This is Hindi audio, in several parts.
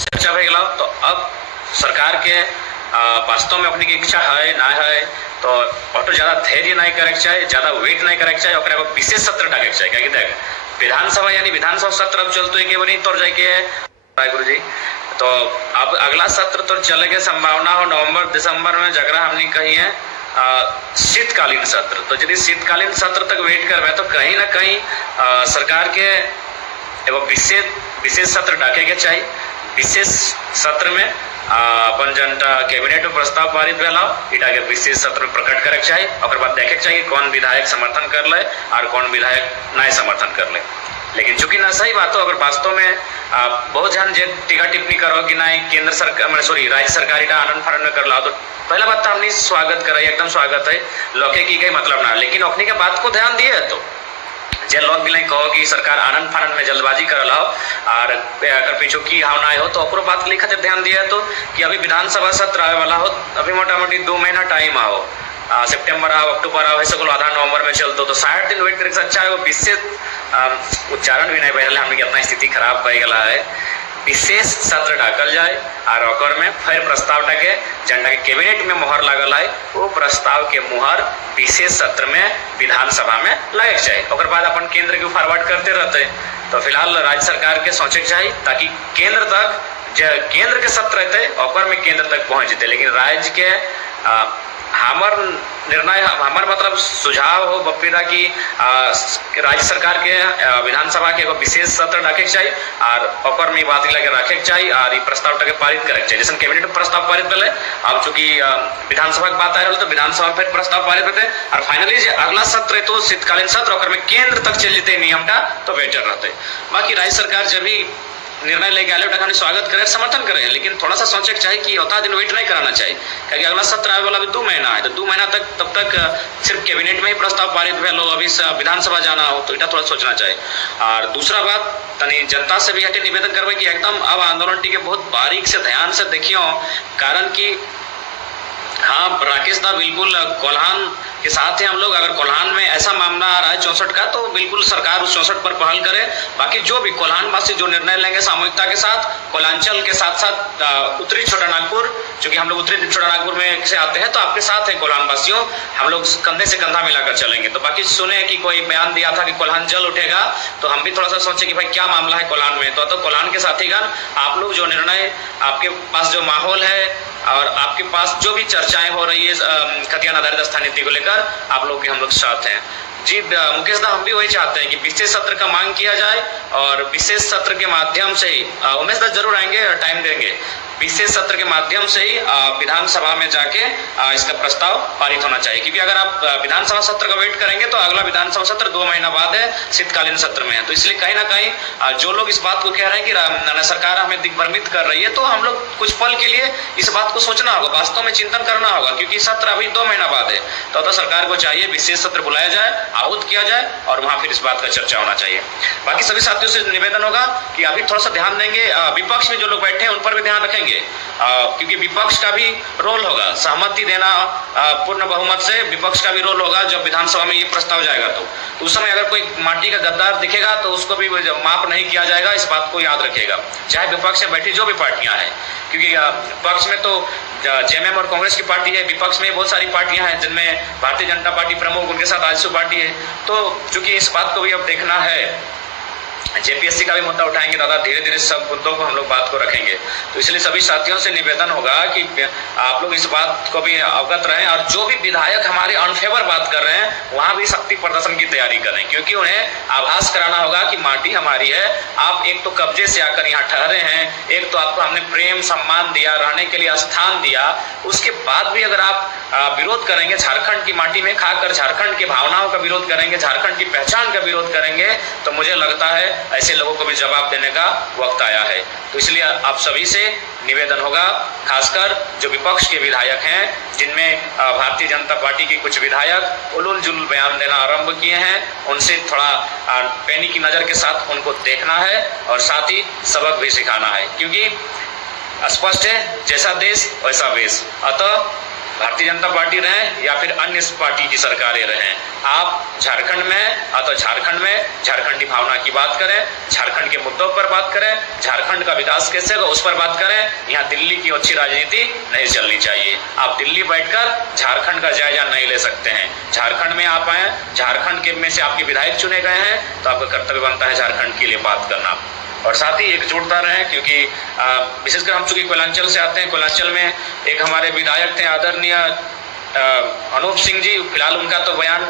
चर्चा भए गेल। तो अब सरकार के वास्तव में अपनी की इच्छा है ना है तो ऑटो ज्यादा धैर्य नहीं करे चाहिए, ज्यादा वेट नहीं करे चाहिए, ओकरा एगो विशेष सत्र डाके चाहिए। क्या देख विधानसभा यानी विधानसभा सत्र अब चलते के बनी तोड़ जाए के गुरु जी। तो अब अगला सत्र तो चले के संभावना हो नवंबर दिसंबर में, जगरा हमने कही है शीतकालीन सत्र। तो यदि शीतकालीन सत्र तक वेट करवे तो कहीं ना कहीं सरकार के एगो विशेष सत्र डाके के चाहिए। विशेष सत्र में अपन जनता कैबिनेट में प्रस्ताव पारित भेला इटा के विशेष सत्र में प्रकट करे चाहिए। और बाद देखे चाहिए कौन विधायक समर्थन कर ले और कौन विधायक नहीं समर्थन कर ले। लेकिन चूंकि ना सही बात हो, अगर वास्तव में बहुत जन जे टीका टिप्पणी करो कि नहीं केंद्र सरकार सॉरी राज्य सरकार इटा आनंद फानंद में कर ला, तो पहला बात तो हमने स्वागत करे, एकदम स्वागत है, लोके की कहीं मतलब ना। लेकिन अपनी के बात को ध्यान दिए तो जे लोग भी कहो कि सरकार आनंद फानंद में जल्दबाजी करल हो और अगर पीछू की हाव ना हो तो ओकरो बात के लिए खातिर ध्यान दिया तो कि अभी विधानसभा सत्र आवे वाला हो, अभी मोटा मोटी 2 महीना टाइम आओ, सितंबर आओ, अक्टूबर आओ, ऐसे को आधा नवंबर में चलते तो 60 दिन वेट करे से अच्छा है। वो विशेष उच्चारण भी नहीं बहल, हमने अपना स्थिति खराब बह गला है। विशेष सत्र डाकल जाए और ओकर में फिर प्रस्ताव डाके जनता के कैबिनेट में मोहर लागल है, वो प्रस्ताव के मुहर विशेष सत्र में विधानसभा में लगे चाहिए। और बाद अपन केंद्र के फॉरवर्ड करते रहते। तो फिलहाल राज्य सरकार के सोचे चाहिए ताकि केंद्र तक केंद्र के सत्र रहते और में केंद्र तक पहुंच जेते। लेकिन राज्य के हमार निर्णय हमार मतलब सुझाव हो बप्पीदा की राज्य सरकार के विधानसभा के विशेष सत्र डाके चाहिए और ओकर में बात लगे रखे चाहिए और ये प्रस्ताव के पारित करे चाहिए। जैसे कैबिनेट में प्रस्ताव पारित भेले, अब चूंकि विधानसभा की बात आ रही तो विधानसभा में फिर प्रस्ताव पारित होते और फाइनली जो अगला सत्र है तो शीतकालीन सत्र ओकर में केंद्र तक चल जेते नियमटा तो बेटर रहते। बाकी राज्य सरकार जब भी निर्णय लेके आले हमने स्वागत करे, समर्थन करे, लेकिन थोड़ा सा सोचे के चाहिए कि उतना दिन वेट नहीं कराना चाहिए क्योंकि अगला सत्र आने वाला भी 2 महीना है। तो 2 महीना तक तब तक सिर्फ कैबिनेट में ही प्रस्ताव पारित भेल हो, अभी विधानसभा जाना हो तो इतना थोड़ा सोचना चाहिए। और दूसरा बात तनी जनता से भी हटे निवेदन करवे कि एकदम अब आंदोलन टी के बहुत बारीक से ध्यान से देखियो, कारण कि हाँ राकेश दा बिल्कुल कोल्हान के साथ है हम लोग। अगर कोल्हान में ऐसा मामला आ रहा है 64 का तो बिल्कुल सरकार उस 64 पर पहल करे। बाकी जो भी कोल्हानवासी जो निर्णय लेंगे सामूहिकता के साथ, कोलांचल के साथ साथ उत्तरी छोटा नागपुर, क्योंकि हम लोग उत्तरी छोटा नागपुर में से आते हैं तो आपके साथ है कोल्हानवासियों, हम लोग कंधे से कंधा मिलाकर चलेंगे। तो बाकी सुने कि कोई बयान दिया था कि कोल्हान जल उठेगा, तो हम भी थोड़ा सा सोचे कि भाई क्या मामला है कोल्हान में। तो कोल्हान के साथीगण आप लोग जो निर्णय आपके पास जो माहौल है और आपके पास जो भी चर्चाएं हो रही है खतियान आधारित स्थानीय नीति को लेकर, आप लोग के हम लोग साथ हैं जी। मुकेश दा हम भी वही चाहते हैं कि विशेष सत्र का मांग किया जाए और विशेष सत्र के माध्यम से ही उमेश दा जरूर आएंगे और टाइम देंगे। विशेष सत्र के माध्यम से ही विधानसभा में जाके इसका प्रस्ताव पारित होना चाहिए, क्योंकि अगर आप विधानसभा सत्र का वेट करेंगे तो अगला विधानसभा सत्र 2 महीना बाद है, शीतकालीन सत्र में है। तो इसलिए कहीं ना कहीं जो लोग इस बात को कह रहे हैं कि सरकार हमें दिग्भ्रमित कर रही है, तो हम लोग कुछ पल के लिए इस बात को सोचना होगा, वास्तव में चिंतन करना होगा, क्योंकि सत्र अभी 2 महीना बाद है। तो सरकार को चाहिए विशेष सत्र बुलाया जाए, आहूत किया जाए और वहां फिर इस बात का चर्चा होना चाहिए। बाकी सभी साथियों से निवेदन होगा कि अभी थोड़ा सा ध्यान देंगे, विपक्ष में जो लोग बैठे हैं उन पर भी ध्यान रखेंगे, क्योंकि विपक्ष का भी रोल होगा, सहमति देना पूर्ण बहुमत से विपक्ष का भी रोल होगा। जब विधानसभा में ये प्रस्ताव जाएगा तो उस समय अगर कोई माटी का गद्दार दिखेगा तो उसको भी माफ नहीं किया जाएगा, इस बात को याद रखिएगा, चाहे विपक्ष में बैठी जो भी पार्टियां हैं। क्योंकि पक्ष में तो जेएमएम और कांग्रेस की पार्टी है, विपक्ष में बहुत सारी पार्टियां हैं जिनमें भारतीय जनता पार्टी प्रमुख, उनके साथ आजसू पार्टी है। तो चूंकि इस बात को भी अब देखना है, जेपीएससी का भी मुद्दा उठाएंगे दादा, धीरे धीरे सब मुद्दों को हम लोग बात को रखेंगे। तो इसलिए सभी साथियों से निवेदन होगा कि आप लोग इस बात को भी अवगत रहें और जो भी विधायक हमारे अनफेवर बात कर रहे हैं वहां भी शक्ति प्रदर्शन की तैयारी करें, क्योंकि उन्हें आभास कराना होगा कि माटी हमारी है। आप एक तो कब्जे से आकर यहाँ ठहरे हैं, एक तो आपको हमने प्रेम सम्मान दिया, रहने के लिए स्थान दिया, उसके बाद भी अगर आप विरोध करेंगे, झारखंड की माटी में खाकर झारखंड की भावनाओं का विरोध करेंगे, झारखंड की पहचान का विरोध करेंगे, तो मुझे लगता है ऐसे लोगों को भी जवाब देने का वक्त आया है। तो इसलिए आप सभी से निवेदन होगा, खासकर जो विपक्ष के विधायक हैं, जिनमें भारतीय जनता पार्टी के कुछ विधायक उलूल जुलूल बयान देना आरंभ किए हैं, उनसे थोड़ा पैनी की नज़र के साथ उनको देखना है और साथ ही सबक भी सिखाना है, क्योंकि स्पष्ट है जैसा देश वैसा वेश। अतः भारतीय जनता पार्टी रहें या फिर अन्य पार्टी की सरकारें रहें, आप झारखंड में तो झारखंड में झारखंडी भावना की बात करें, झारखंड के मुद्दों पर बात करें, झारखंड का विकास कैसे होगा उस पर बात करें। यहाँ दिल्ली की अच्छी राजनीति नहीं चलनी चाहिए। आप दिल्ली बैठकर झारखंड का जायजा नहीं ले सकते हैं। झारखंड में आप आए, झारखंड के में से आपके विधायक चुने गए हैं, तो आपका कर्तव्य बनता है झारखंड के लिए बात करना और साथ ही एकजुटता रहे, क्योंकि विशेषकर हम चूंकि कोयलांचल से आते हैं। कोयलांचल में एक हमारे विधायक थे आदरणीय अनूप सिंह जी, फिलहाल उनका तो बयान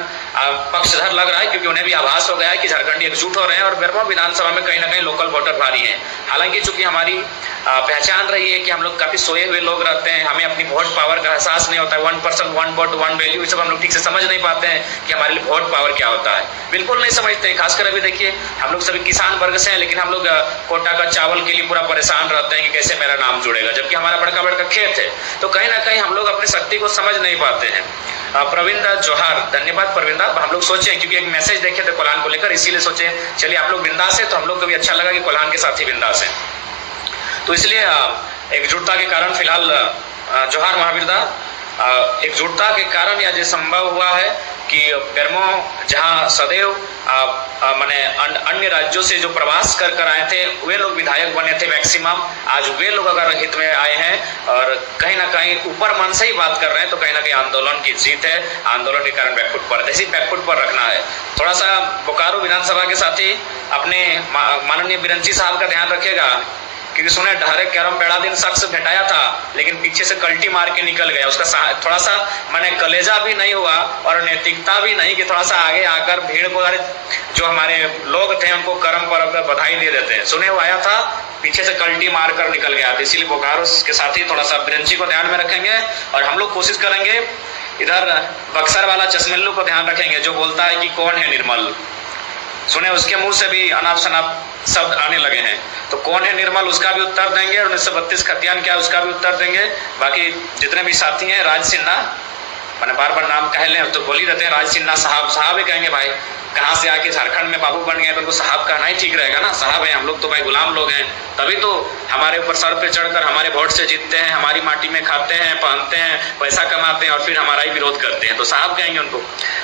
पक्षधर लग रहा है, क्योंकि उन्हें भी आभास हो गया है कि झारखंडी एकजुट हो रहे हैं और बेरमो विधानसभा में कहीं ना कहीं लोकल वोटर भारी हैं। हालांकि चूंकि हमारी पहचान रही है कि हम लोग काफी सोए हुए लोग रहते हैं, हमें अपनी वोट पावर का एहसास नहीं होता है। 1% 1 वोट 1 वैल्यू, ये सब हम लोग ठीक से समझ नहीं पाते हैं कि हमारे लिए वोट पावर क्या होता है, बिल्कुल नहीं समझते। खासकर अभी देखिए, हम लोग सभी किसान वर्ग से हैं, लेकिन हम लोग कोटा का चावल के लिए पूरा परेशान रहते हैं कि कैसे मेरा नाम जुड़ेगा, जबकि हमारा बड़का बड़का खेत है। तो कहीं ना कहीं हम लोग अपनी शक्ति को समझ नहीं पाते हैं। प्रवीण दास जोहार, धन्यवाद प्रवीण दास। हम लोग सोचे क्योंकि एक मैसेज देखे थे कोल्हान को लेकर, इसीलिए सोचे चलिए आप लोग बिंदास है, तो हम लोग को भी अच्छा लगा कि कोल्हान के साथ ही बिंदास है। तो इसलिए एकजुटता के कारण फिलहाल जोहार महावीर दा, एकजुटता के कारण यह संभव हुआ है कि बेरमो जहाँ सदैव माने अन्य राज्यों से जो प्रवास कर आए थे वे लोग विधायक बने थे मैक्सिमम, आज वे लोग अगर हित में आए हैं और कहीं ना कहीं ऊपर मन से ही बात कर रहे हैं, तो कहीं ना कहीं आंदोलन की जीत है। आंदोलन के कारण बैकफुट पर, जैसे बैकफुट पर रखना है। थोड़ा सा बोकारो विधानसभा के साथ ही अपने माननीय बिरंची साहब का ध्यान रखिएगा, क्योंकि सुने ढहरे कैरम बेड़ा दिन शख्स भेटाया था, लेकिन पीछे से कल्टी मार के निकल गया। उसका थोड़ा सा मैंने कलेजा भी नहीं हुआ और नैतिकता भी नहीं कि थोड़ा सा आगे आकर भीड़ को, जो हमारे लोग थे उनको कर्म पर बधाई दे देते हैं। सुने वो आया था, पीछे से कल्टी मार कर निकल गया। तो इसीलिए बोकारो के साथ ही थोड़ा सा बिरंची को ध्यान में रखेंगे और हम लोग कोशिश करेंगे इधर बक्सर वाला चश्मल्लू को ध्यान रखेंगे, जो बोलता है कि कौन है निर्मल। सुने उसके मुंह से भी अनाप शनाप शब्द आने लगे हैं, तो कौन है निर्मल उसका भी उत्तर देंगे और 1932 खतियान क्या उसका भी उत्तर देंगे। बाकी जितने भी साथी हैं, राज सिन्हा, मैंने बार बार नाम कह लें तो बोल ही रहते हैं, राज सिन्हा साहब, साहब ही कहेंगे भाई, कहाँ से आके झारखंड में बाबू बन गए, तो उनको साहब कहना ही ठीक रहेगा ना। साहब है, हम लोग तो भाई गुलाम लोग हैं, तभी तो हमारे ऊपर सर पे चढ़कर हमारे वोट से जीतते हैं, हमारी माटी में खाते हैं, पहनते हैं, पैसा कमाते हैं और फिर हमारा ही विरोध करते हैं, तो साहब कहेंगे उनको।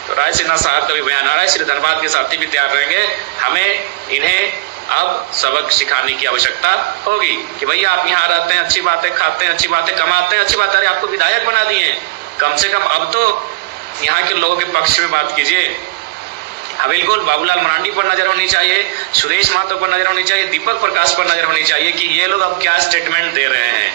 तो राज सिन्हा साहब का भी बयान आ रहा है, इसलिए धनबाद के साथी भी तैयार रहेंगे। हमें इन्हें अब सबक सिखाने की आवश्यकता होगी कि भैया आप यहाँ रहते हैं, अच्छी बातें खाते हैं, अच्छी बातें कमाते हैं, अच्छी बात, अरे आपको विधायक बना दिए, कम से कम अब तो यहाँ के लोगों के पक्ष में बात कीजिए। बिल्कुल बाबूलाल मरांडी पर नजर होनी चाहिए, सुरेश महतो पर नजर होनी चाहिए, दीपक प्रकाश पर नजर होनी चाहिए कि ये लोग अब क्या स्टेटमेंट दे रहे हैं,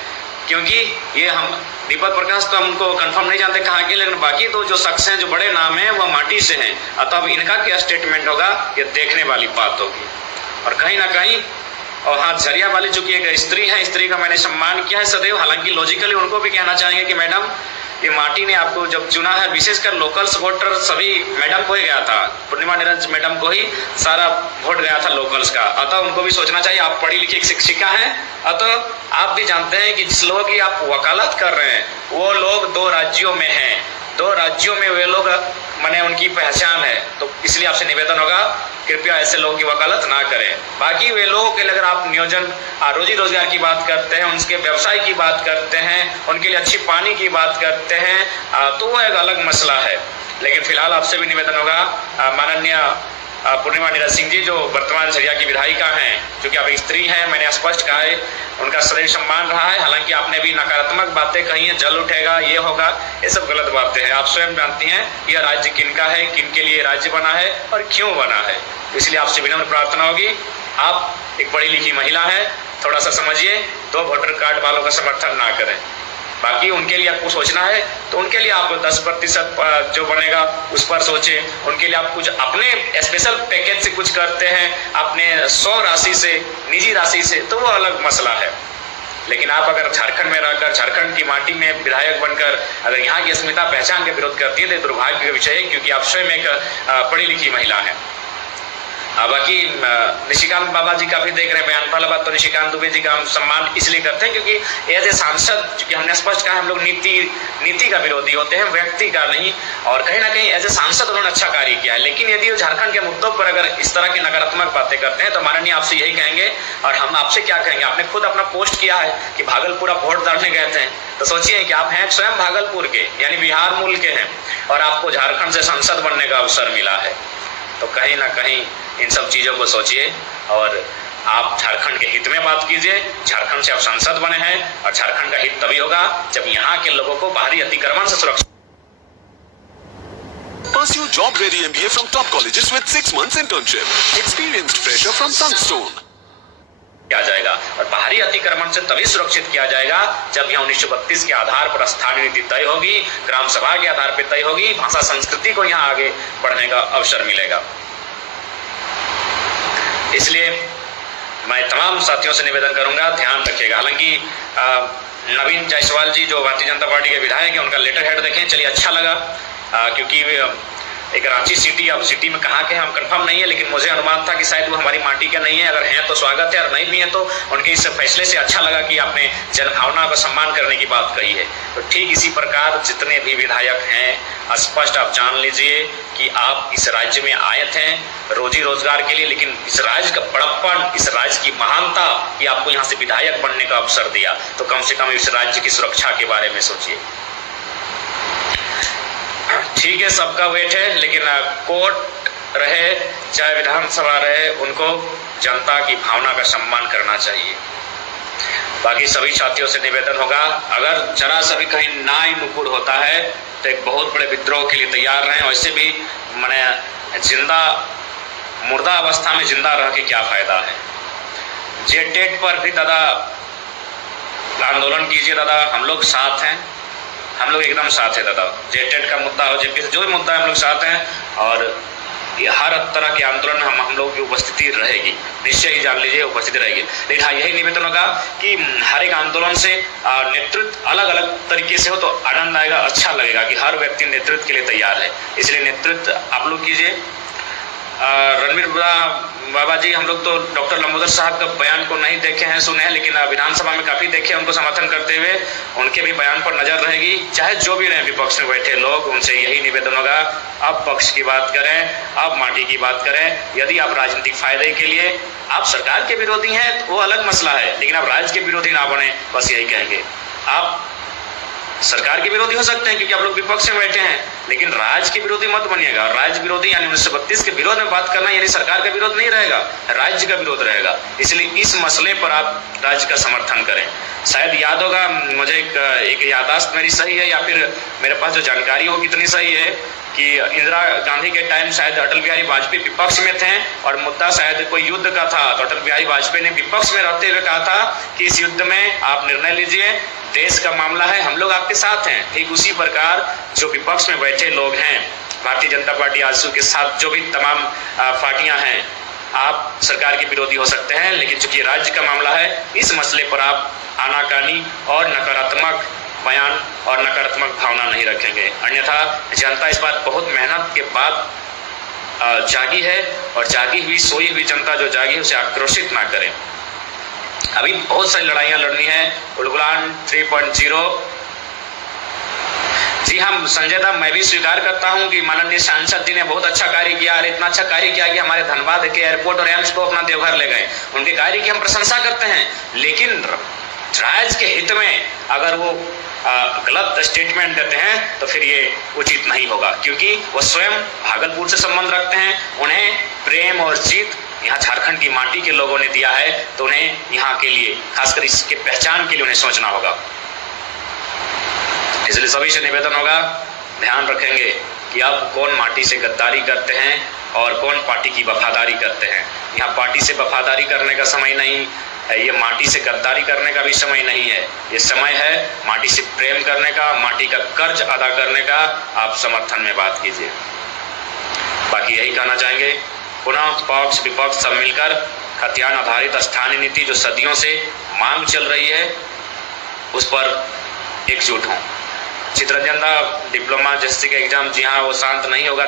क्योंकि ये हम दीपक प्रकाश तो हम उनको कंफर्म नहीं जानते कहाँ के, लेकिन बाकी तो जो शख्स हैं, जो बड़े नाम हैं, वह माटी से हैं। अतः इनका क्या स्टेटमेंट होगा, ये देखने वाली बात होगी। और कहीं ना कहीं, और हाँ, झरिया वाली चूंकि एक स्त्री है, स्त्री का मैंने सम्मान किया है सदैव, हालांकि लॉजिकली उनको भी कहना चाहेंगे कि मैडम ये माटी ने आपको जब चुना है, विशेषकर लोकल्स वोटर सभी मैडम को ही गया था, पूर्णिमा निरंजन मैडम को ही सारा वोट गया था लोकल्स का। अतः उनको भी सोचना चाहिए, आप पढ़ी लिखी एक शिक्षिका हैं, अतः आप भी जानते हैं कि जिस लोगों की आप वकालत कर रहे हैं वो लोग 2 राज्यों में हैं, 2 राज्यों में वे लोग माने उनकी पहचान है, तो इसलिए आपसे निवेदन होगा कृपया ऐसे लोगों की वकालत ना करें। बाकी वे लोगों के लिए अगर आप नियोजन रोजी रोजगार की बात करते हैं, उनके व्यवसाय की बात करते हैं, उनके लिए अच्छी पानी की बात करते हैं, तो वो एक अलग मसला है। लेकिन फिलहाल आपसे भी निवेदन होगा, माननीय पूर्णिमा निरंजन सिंह जी जो वर्तमान झरिया की विधायिका हैं, क्योंकि आप स्त्री हैं, मैंने स्पष्ट कहा है, उनका सदैव सम्मान रहा है। हालांकि आपने भी नकारात्मक बातें कही हैं, जल उठेगा, ये होगा, ये सब गलत बातें हैं। आप स्वयं जानती हैं यह राज्य किनका है, किनके लिए राज्य बना है और क्यों बना है। इसलिए आपसे विनम्र प्रार्थना होगी, आप एक पढ़ी लिखी महिला हैं, थोड़ा सा समझिए, 2 वोटर कार्ड वालों का समर्थन ना करें। बाकी उनके लिए आपको सोचना है तो उनके लिए आप 10% जो बनेगा उस पर सोचें। उनके लिए आप कुछ अपने स्पेशल पैकेज से कुछ करते हैं, अपने 100 राशि से, निजी राशि से, तो वो अलग मसला है। लेकिन आप अगर झारखंड में रहकर, झारखंड की माटी में विधायक बनकर अगर यहाँ की अस्मिता पहचान के विरोध करती है तो दुर्भाग्य का विषय है, क्योंकि आप स्वयं एक पढ़ी लिखी महिला हैं। बाकी निशिकांत बाबा जी का भी देख रहे हैं बयान। पहला बात तो निशिकांत दुबे जी का हम सम्मान इसलिए करते हैं क्योंकि एज ए सांसद, क्योंकि हमने स्पष्ट कहा हम लोग नीति का विरोधी होते हैं, व्यक्ति का नहीं। और कहीं ना कहीं एज ए सांसद उन्होंने अच्छा कार्य किया है। लेकिन यदि वो झारखंड के मुद्दों पर अगर इस तरह की नकारात्मक बातें करते हैं तो माननीय आपसे यही कहेंगे, और हम आपसे क्या कहेंगे, आपने खुद अपना पोस्ट किया है कि भागलपुर आप वोट डालने गए थे, तो सोचिए कि आप हैं स्वयं भागलपुर के, यानी बिहार मूल के हैं, और आपको झारखंड से सांसद बनने का अवसर मिला है। तो कहीं ना कहीं इन सब चीज़ों को सोचिए और आप झारखंड के हित में बात कीजिए। झारखंड से आप सांसद बने हैं और झारखंड का हित तभी होगा जब यहाँ के लोगों को बाहरी अतिक्रमण से सुरक्षा। Pursue job-ready MBA from top colleges with 6 months internship. Experienced fresher from Sunstone. किया जाएगा और बाहरी अतिक्रमण से तभी सुरक्षित किया जाएगा जब यहाँ 1932 के आधार पर स्थानीय नीति तय होगी, ग्राम सभा के आधार पर तय होगी, भाषा संस्कृति को यहाँ आगे बढ़ने का अवसर मिलेगा। इसलिए मैं तमाम साथियों से निवेदन करूंगा, ध्यान रखिएगा। हालांकि नवीन जायसवाल जी जो भारतीय जनता पार्टी के विधायक हैं, उनका लेटर हेड देखें, चलिए अच्छा लगा, क्योंकि एक रांची सिटी, अब सिटी में कहाँ के हैं हम कंफर्म नहीं है, लेकिन मुझे अनुमान था कि शायद वो हमारी माटी के नहीं है। अगर हैं तो स्वागत है, और नहीं भी है तो उनके इस फैसले से अच्छा लगा कि आपने जनभावना का सम्मान करने की बात कही है। तो ठीक इसी प्रकार जितने भी विधायक हैं, स्पष्ट आप जान लीजिए कि आप इस राज्य में आए थे रोजी रोजगार के लिए, लेकिन इस राज्य का बड़प्पन, इस राज्य की महानता कि आपको यहाँ से विधायक बनने का अवसर दिया, तो कम से कम इस राज्य की सुरक्षा के बारे में सोचिए। ठीक है, सबका वेट है, लेकिन कोर्ट रहे चाहे विधानसभा रहे, उनको जनता की भावना का सम्मान करना चाहिए। बाकी सभी साथियों से निवेदन होगा, अगर जरा सा भी कहीं नाई नुकुर होता है तो एक बहुत बड़े विद्रोह के लिए तैयार रहें। वैसे भी मैंने जिंदा मुर्दा अवस्था में जिंदा रह के क्या फायदा है। जेटेट पर भी दादा आंदोलन कीजिए दादा, हम लोग साथ हैं, हम लोग एकदम साथ है दादा। जेटेट का मुद्दा हो, जेपी जो भी मुद्दा है, हम लोग साथ हैं, और ये हर तरह के आंदोलन हम लोग की उपस्थिति रहेगी, निश्चय ही जान लीजिए उपस्थिति रहेगी। लेकिन हाँ, यही निवेदन होगा कि हर एक आंदोलन से नेतृत्व अलग अलग तरीके से हो तो आनंद आएगा, अच्छा लगेगा कि हर व्यक्ति नेतृत्व के लिए तैयार है, इसलिए नेतृत्व आप लोग कीजिए। रणवीर बाबा जी, हम लोग तो डॉक्टर लंबोदर साहब का बयान को नहीं देखे हैं, सुने हैं, लेकिन विधानसभा में काफी देखे उनको समर्थन करते हुए, उनके भी बयान पर नजर रहेगी। चाहे जो भी रहे विपक्ष में बैठे लोग, उनसे यही निवेदन होगा, अब पक्ष की बात करें, अब माटी की बात करें। यदि आप राजनीतिक फायदे के लिए आप सरकार के विरोधी हैं वो अलग मसला है, लेकिन आप राज्य के विरोधी ना बने, बस यही कहेंगे। आप सरकार के विरोधी हो सकते हैं क्योंकि आप लोग विपक्ष में बैठे हैं, लेकिन राज्य के विरोधी मत बनिएगा। राज्य विरोधी यानी 1932 के विरोध में बात करना यानी सरकार का विरोध नहीं रहेगा, राज्य का विरोध रहेगा। इसलिए इस मसले पर आप राज्य का समर्थन करें। शायद याद होगा, मुझे एक याददाश्त मेरी सही है या फिर मेरे पास जो जानकारी हो कितनी सही है कि इंदिरा गांधी के टाइम शायद अटल बिहारी वाजपेयी विपक्ष में थे और मुद्दा शायद कोई युद्ध का था, तो अटल बिहारी वाजपेयी ने विपक्ष में रहते हुए कहा था कि इस युद्ध में आप निर्णय लीजिए, देश का मामला है, हम लोग आपके साथ हैं। ठीक उसी प्रकार जो विपक्ष में बैठे लोग हैं, भारतीय जनता पार्टी आजसू के साथ जो भी तमाम पार्टियां हैं, आप सरकार के विरोधी हो सकते हैं, लेकिन चूंकि राज्य का मामला है, इस मसले पर आप आनाकानी और नकारात्मक बयान और नकारात्मक भावना नहीं रखेंगे। अन्यथा जनता इस बार बहुत मेहनत के बाद जागी है, और जागी हुई सोई हुई जनता जो जागी है उसे आक्रोशित ना करें। अभी बहुत सारी लड़ाइयां लड़नी है। उलगुलान 3.0, जी हाँ संजय दा, मैं भी स्वीकार करता हूं कि माननीय सांसद जी ने बहुत अच्छा कार्य किया, और इतना अच्छा कार्य किया कि हमारे धनबाद के एयरपोर्ट और एम्स को अपना देवघर ले गए। उनके कार्य की हम प्रशंसा करते हैं, लेकिन राज्य के हित में अगर वो गलत स्टेटमेंट देते हैं तो फिर ये उचित नहीं होगा, क्योंकि वो स्वयं भागलपुर से संबंध रखते हैं। उन्हें प्रेम और जीत यहाँ झारखंड की माटी के लोगों ने दिया है, तो उन्हें यहाँ के लिए, खासकर इसके पहचान के लिए उन्हें सोचना होगा। इसलिए सभी से निवेदन होगा, ध्यान रखेंगे कि अब कौन माटी से गद्दारी करते हैं और कौन पार्टी की वफादारी करते हैं। यहाँ पार्टी से वफादारी करने का समय नहीं, ये माटी से गद्दारी करने का भी समय नहीं है। ये समय है माटी से प्रेम करने का, माटी का कर्ज अदा करने का। आप समर्थन में बात कीजिए। बाकी यही कहना चाहेंगे, पुनः पक्ष विपक्ष सब मिलकर खतियान आधारित स्थानीय नीति जो सदियों से मांग चल रही है उस पर एकजुट हों। चित्रंजन दा, डिप्लोमा जैसे का एग्जाम, जी हाँ वो शांत नहीं होगा।